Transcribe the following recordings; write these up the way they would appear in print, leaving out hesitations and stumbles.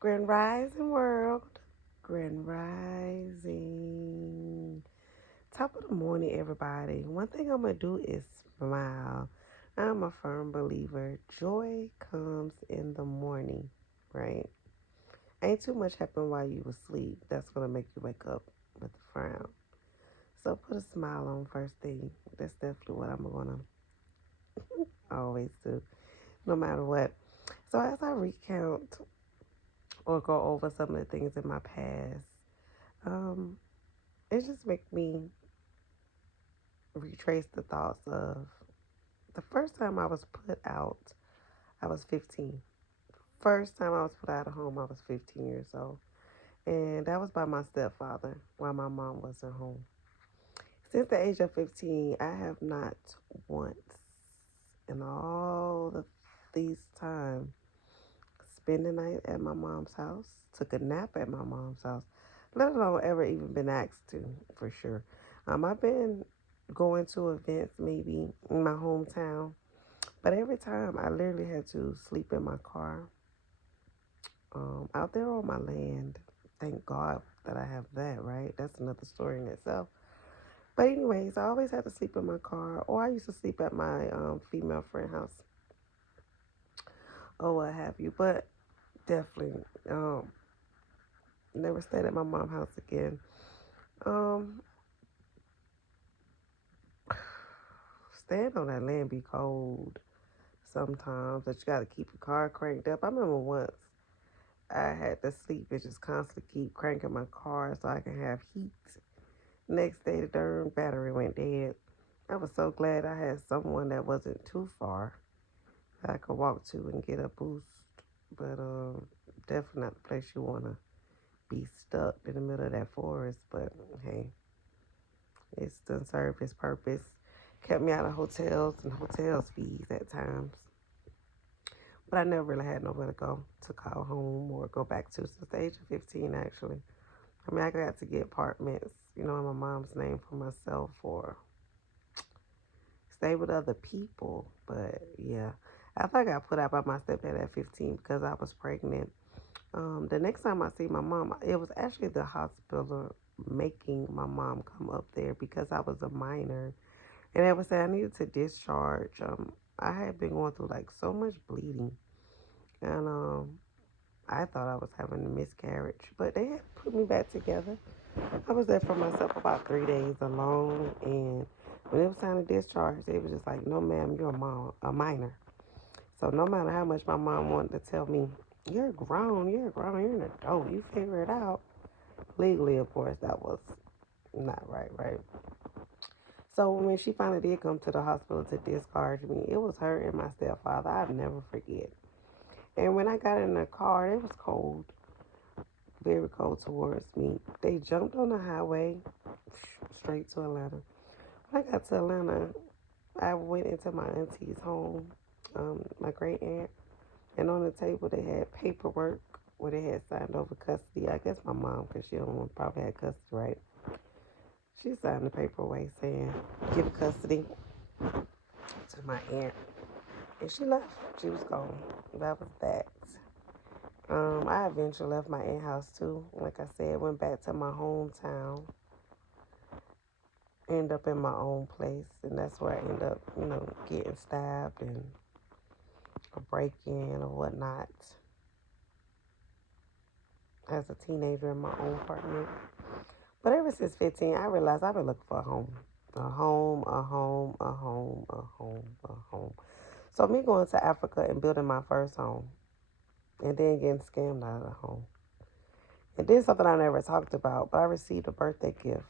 Grand Rising world. Grand Rising. Top of the morning, everybody. One thing I'm going to do is smile. I'm a firm believer. Joy comes in the morning, right? Ain't too much happen while you asleep. That's going to make you wake up with a frown. So put a smile on first thing. That's definitely what I'm going to always do, no matter what. So as I recount or go over some of the things in my past, um, it just makes me retrace the thoughts of the first time I was put out. I was 15. First time I was put out of home, I was 15 years old. And that was by my stepfather while my mom wasn't home. Since the age of 15, I have not once in all these time spent the night at my mom's house, took a nap at my mom's house, let alone ever even been asked to, for sure. I've been going to events maybe in my hometown, but every time I literally had to sleep in my car, out there on my land. Thank God that I have that, right? That's another story in itself. But anyways, I always had to sleep in my car, or I used to sleep at my female friend house, or what have you. But definitely, never stayed at my mom's house again. Um, Staying on that land be cold sometimes. That you got to keep your car cranked up. I remember once I had to sleep and just constantly keep cranking my car so I can have heat. Next day, the darn battery went dead. I was so glad I had someone that wasn't too far that I could walk to and get a boost. But definitely not the place you want to be stuck in the middle of that forest. But hey, it's done served its purpose. Kept me out of hotels and hotels fees at times. But I never really had nowhere to go to call home or go back to since the age of 15, actually. I mean, I got to get apartments, in my mom's name for myself or stay with other people. But yeah, I think I got put out by my stepdad at 15 because I was pregnant. The next time I see my mom, it was actually the hospital making my mom come up there because I was a minor. And they would say I needed to discharge. I had been going through like so much bleeding. And I thought I was having a miscarriage. But they had put me back together. I was there for myself about 3 days alone. And when it was time to discharge, they was just like, no, ma'am, you're a minor. So no matter how much my mom wanted to tell me, you're grown, you're an adult, you figure it out. Legally, of course, that was not right, right? So when she finally did come to the hospital to discharge me, it was her and my stepfather. I'll never forget. And when I got in the car, it was cold, very cold towards me. They jumped on the highway straight to Atlanta. When I got to Atlanta, I went into my auntie's home, my great aunt, and on the table they had paperwork where they had signed over custody. I guess my mom, because she don't probably had custody, right? She signed the paper away saying, give custody to my aunt. And she left. She was gone. That was that. I eventually left my aunt house too. Like I said, went back to my hometown. End up in my own place. And that's where I end up, getting stabbed and a break-in or whatnot as a teenager in my own apartment. But ever since 15, I realized I've been looking for a home. A home, a home, a home, a home, a home. So me going to Africa and building my first home and then getting scammed out of the home. And then something I never talked about, but I received a birthday gift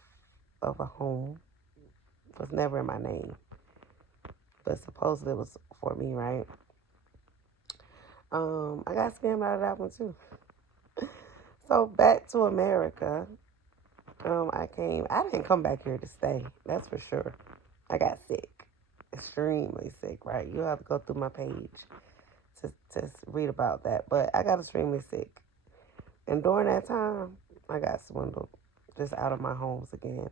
of a home. It was never in my name, but supposedly it was for me, right? I got scammed out of that one too. So back to America. I didn't come back here to stay. That's for sure. I got sick, extremely sick. Right? You have to go through my page to read about that. But I got extremely sick, and during that time, I got swindled, just out of my homes again.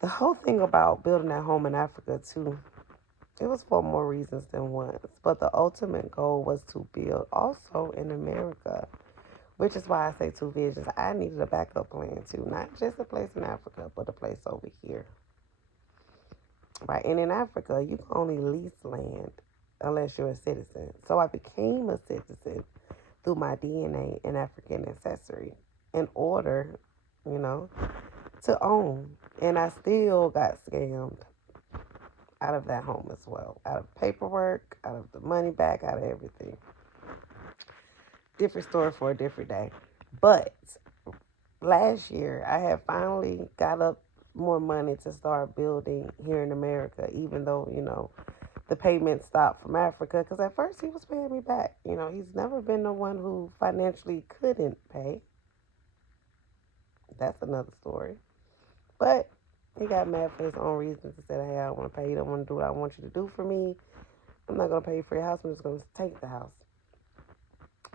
The whole thing about building that home in Africa too, it was for more reasons than once. But the ultimate goal was to build also in America. which is why I say two visions. I needed a backup plan too, not just a place in Africa, but a place over here. Right, and in Africa, you can only lease land unless you're a citizen. So I became a citizen through my DNA and African ancestry in order, you know, to own. And I still got scammed out of that home as well, out of paperwork, out of the money back, out of everything. Different story for a different day. But last year, I had finally got up more money to start building here in America, even though, the payment stopped from Africa. Because at first he was paying me back. He's never been the one who financially couldn't pay. That's another story. But he got mad for his own reasons and said, hey, I don't want to pay. You don't want to do what I want you to do for me. I'm not going to pay you for your house. I'm just going to take the house.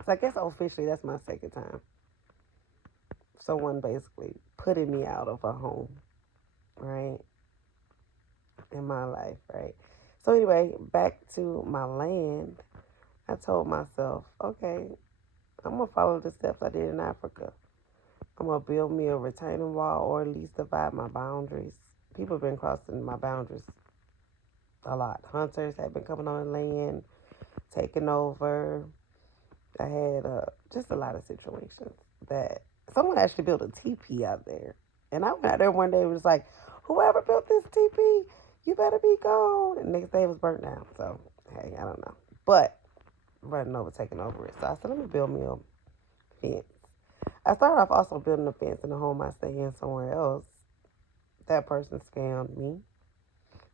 So I guess officially that's my second time. Someone basically putting me out of a home, right? In my life, right? So anyway, back to my land. I told myself, okay, I'm going to follow the steps I did in Africa. I'm going to build me a retaining wall or at least divide my boundaries. People have been crossing my boundaries a lot. Hunters have been coming on the land, taking over. I had just a lot of situations that someone actually built a teepee out there. And I went out there one day and was like, whoever built this teepee, you better be gone. And the next day it was burnt down. So, hey, I don't know. But running over, taking over it. So I said, let me build me a fence. I started off also building a fence in the home I stay in somewhere else. That person scammed me.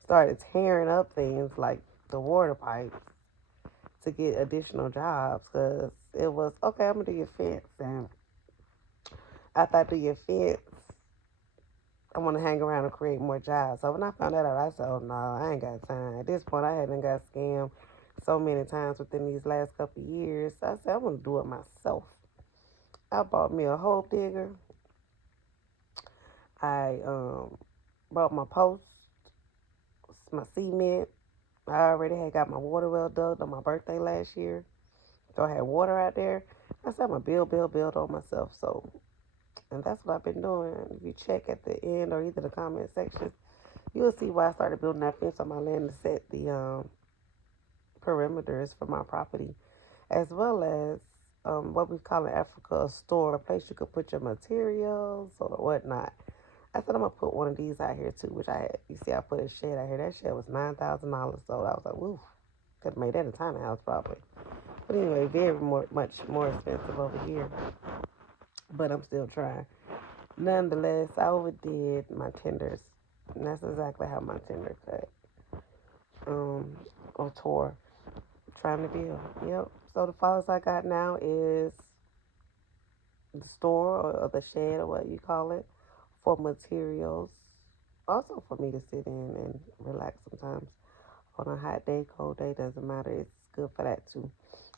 Started tearing up things like the water pipes to get additional jobs because it was, okay, I'm going to do your fence. And after I do your fence, I want to hang around and create more jobs. So when I found that out, I said, oh, no, I ain't got time. At this point, I hadn't got scammed so many times within these last couple of years. So I said, I'm going to do it myself. I bought me a hole digger. I bought my posts, my cement. I already had got my water well dug on my birthday last year. So I had water out there. I said, I'm going to build on myself. So, and that's what I've been doing. If you check at the end or either the comment section, you'll see why I started building that fence on my land to set the perimeters for my property, as well as what we call in Africa a store, a place you could put your materials or whatnot. I said I'm gonna put one of these out here too, which I had. You see, I put a shed out here. That shed was $9,000, so I was like, woo, could have made that a tiny house probably. But anyway, much more expensive over here. But I'm still trying. Nonetheless, I overdid my tenders, and that's exactly how my tender cut. Or tore. Trying to build. Yep. So the files I got now is the store or the shed or what you call it for materials. Also for me to sit in and relax sometimes. On a hot day, cold day, doesn't matter. It's good for that to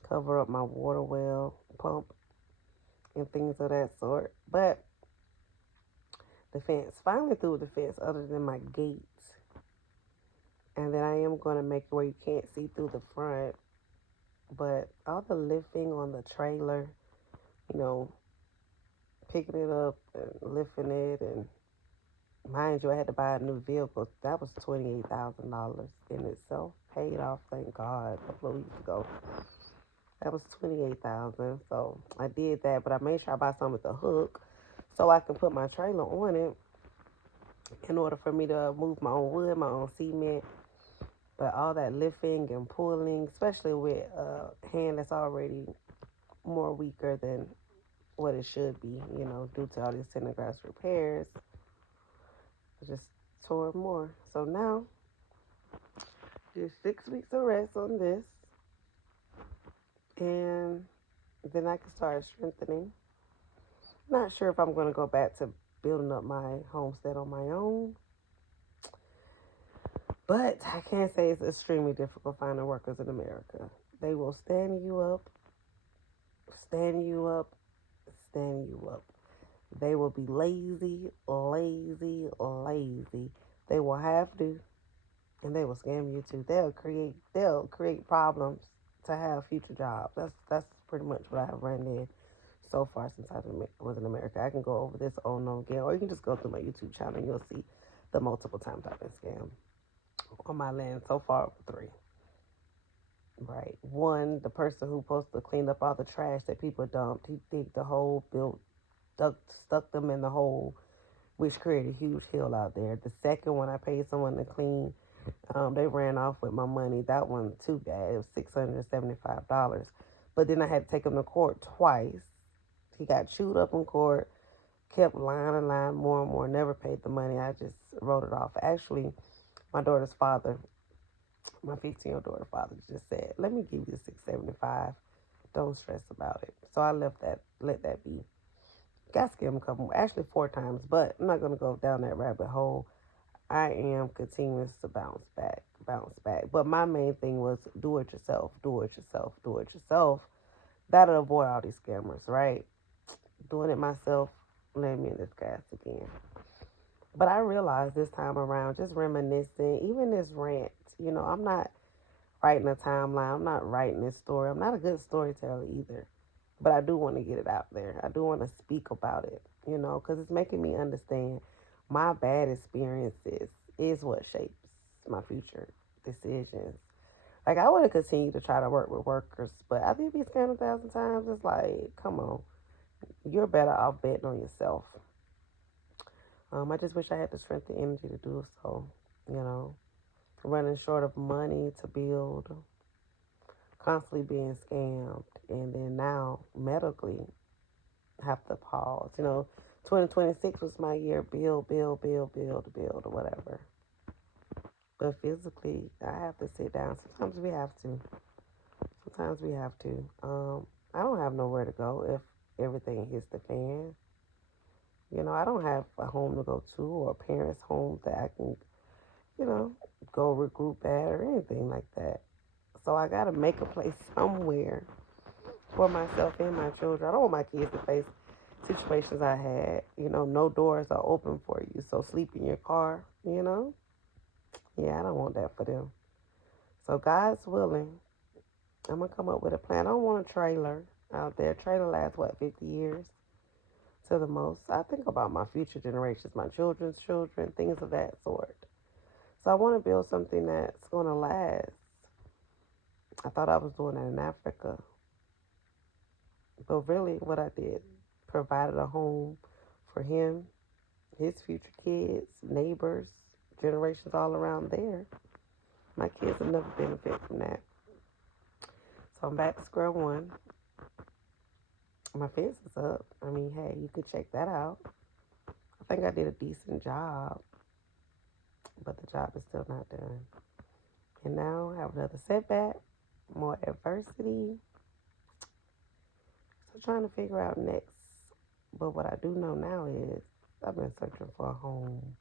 cover up my water well pump and things of that sort. But the fence, finally through the fence other than my gate. And then I am going to make it where you can't see through the front. But all the lifting on the trailer, picking it up and lifting it, and mind you, I had to buy a new vehicle. That was $28,000 in itself. Paid off, thank God, a couple of weeks ago. That was $28,000. So I did that, but I made sure I buy something with a hook so I can put my trailer on it in order for me to move my own wood, my own cement. But all that lifting and pulling, especially with a hand that's already more weaker than what it should be, due to all these tender grass repairs, I just tore more. So now, just 6 weeks of rest on this, and then I can start strengthening. Not sure if I'm going to go back to building up my homestead on my own, but I can say it's extremely difficult finding workers in America. They will stand you up. They will be lazy. They will have to, and they will scam you too. They'll create problems to have future jobs. That's pretty much what I have run in so far since I was in America. I can go over this on no again, or you can just go through my YouTube channel and you'll see the multiple times I've been scammed on my land. So far, three. Right. One, the person who supposed to clean up all the trash that people dumped, he digged the hole, stuck them in the hole, which created a huge hill out there. The second one, I paid someone to clean. They ran off with my money. That one too bad. It was $675. But then I had to take him to court twice. He got chewed up in court, kept lying and lying more and more, never paid the money. I just wrote it off. Actually, my daughter's father, my 15-year-old daughter's father just said, let me give you $675. Don't stress about it. So I let that be. Got scammed a couple, actually 4 times, but I'm not going to go down that rabbit hole. I am continuous to bounce back. But my main thing was do it yourself. That'll avoid all these scammers, right? Doing it myself, let me in this gas again. But I realized this time around, just reminiscing, even this rant, I'm not writing a timeline. I'm not writing this story. I'm not a good storyteller either. But I do want to get it out there. I do want to speak about it, because it's making me understand my bad experiences is what shapes my future decisions. Like, I would have continued to try to work with workers, but after you be scammed 1,000 times, it's like, come on. You're better off betting on yourself. I just wish I had the strength and energy to do so, running short of money to build, constantly being scammed, and then now medically have to pause. 2026 was my year, build, or whatever. But physically, I have to sit down. Sometimes we have to. I don't have nowhere to go if everything hits the fan. I don't have a home to go to or a parent's home that I can, go regroup at or anything like that. So I got to make a place somewhere for myself and my children. I don't want my kids to face situations I had. No doors are open for you. So sleep in your car, Yeah, I don't want that for them. So God's willing, I'm going to come up with a plan. I don't want a trailer out there. Trailer lasts, 50 years to the most. I think about my future generations, my children's children, things of that sort. So I want to build something that's going to last. I thought I was doing that in Africa. But really what I did, provided a home for him, his future kids, neighbors, generations all around there. My kids will never benefit from that. So I'm back to square one. My fence is up. I mean, hey, you could check that out. I think I did a decent job, but the job is still not done. And now I have another setback, more adversity. So trying to figure out next. But what I do know now is I've been searching for a home